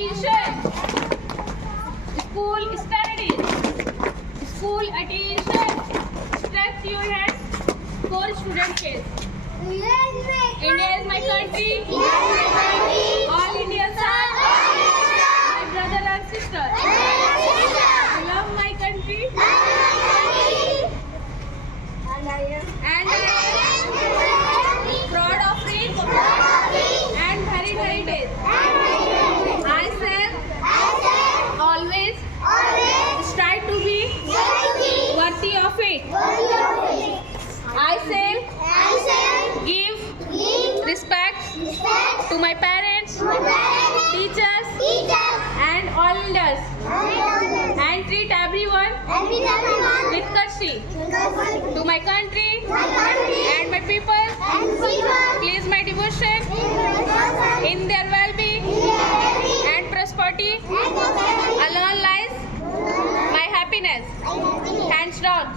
Attention. School studies. School attention. Stretch your hands for student case. India is my country. All Indians are my brother and sister. I love my country. And I am proud of it and very heritage. I shall always strive to be worthy of it. I shall give respect to my parents, teachers, and all elders, and treat everyone with courtesy. To my country and my people, please my devotion in their well-being and prosperity. Alone lies my happiness. Hands down.